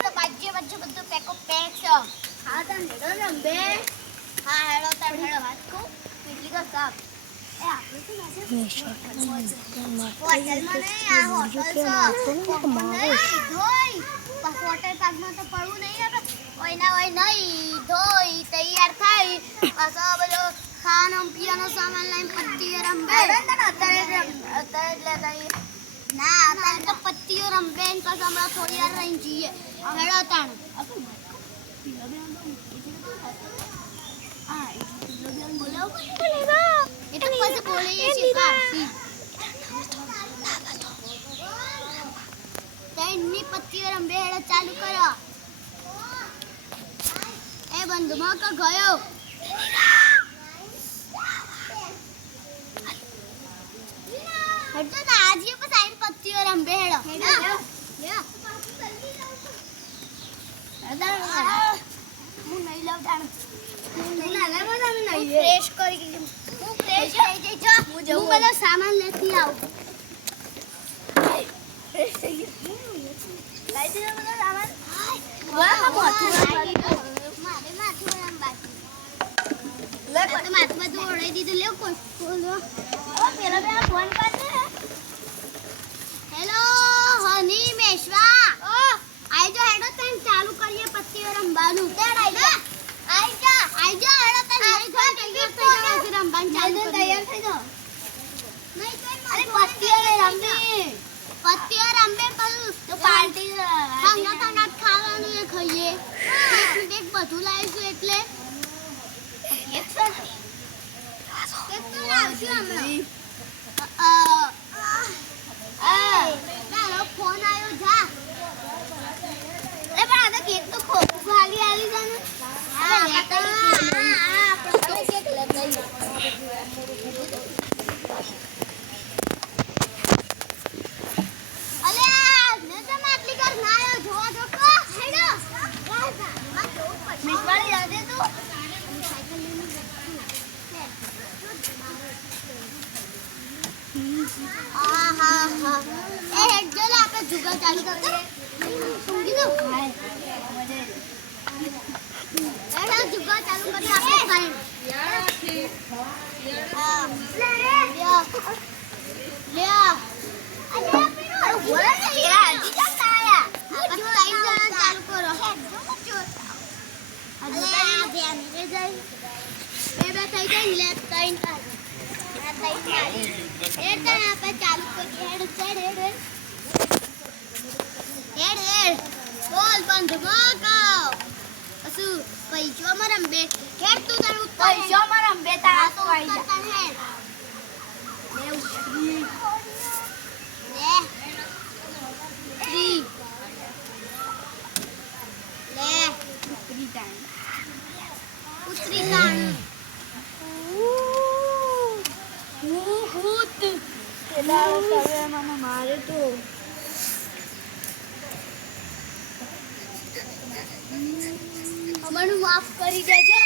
તો બાજ્ય બચ્ચો બધું પેકો પેક છે. હા તને હેડો રંબે. હા હેડો તને હેડો વાત કો કેટલી કા સાપ એ આપણે શું હોટલમાં ને આ હોટલ છે ધોઈ બસ વોટર પાર્કમાં તો પડવું નહીં આપણે ઓયના હોય નહીં ધોઈ તૈયાર થાય પાછો બધો ખાવાનો પીવાનો સામાન લઈને પત્તીઓ રંબે અત્યારે ના અત્યારે તો પત્તીઓ રંબે ને પછી હમણાં થોડી વાર રહીને જઈએ હેડો તાણ એટલે પછી બોલીએ છીએ તૈની પત્તીઓ રંબે હેડો ચાલુ કરો એ બંધુમાં ક ગયો હટો ના આજે પછી આઈને પત્તીઓ રંબે હેડો હું નહીં લઉં તાણ ફ્રેશ કરી હું ફ્રેશ થઈ જઈ હું બધો સામાન લેતી આવું ફ્રેશ થઈ ગઈ લાઈ દે બધો સામાન વાહ માથું મારે માથું આમ બાકી લે તો માથું બધું ઓળાઈ દીધું લે કોઈ ખોલો ઓ પેલા બે ફોન કર દે હેલો હની મેશ્વા ઓ આઈ જો હેડો તને ચાલુ કરીએ પત્તીઓ રંબાનું તેડ આઈ જા હેડો તને નહીં ઘર તૈયાર થઈ જવા રંબાન ચાલુ તૈયાર થઈ જાઓ નહીં કઈ અરે પત્તીઓ રંબી પત્તીઓ રંબે પણ તો પાર્ટી ઠંડા ખાવાનું એ ખાઈએ એક બધું લાવીશું એટલે એક તો લાવશું હમણાં તારો ફોન આવ્યો જા એ પણ આ તો કેક તો ખોખું ખાલી આવી જાય ને હા આપણે કેક લગાવી મિસવાળી યાદ હે તું હા એ હેડ જો આપણે જુગાર ચાલુ કરते સમજી લો એડા જુગાર ચાલુ કરી આપણે ફાઈન હા લે અરે પેલો બોલા ને યાર જીજા આયા આપણે ટાઈમ ચાલુ કરો અલે આ ધ્યાન રે જાય એ બે થઈ ગઈ લે ત્રણ તાર આ ત્રણ તારી એ તને આપણે ચાલુ કરી હેડ બોલ બંધ મકાવ અસુ પૈસો મરમ બે હેડ તું તારું પૈસો મરમ બે તા તો આવી જા હેડ લે ઉઠી લે ત્રી લે ઉતરી તાણ ભૂત પેલા હવે મને મારે તો અમારું માફ કરી દેજો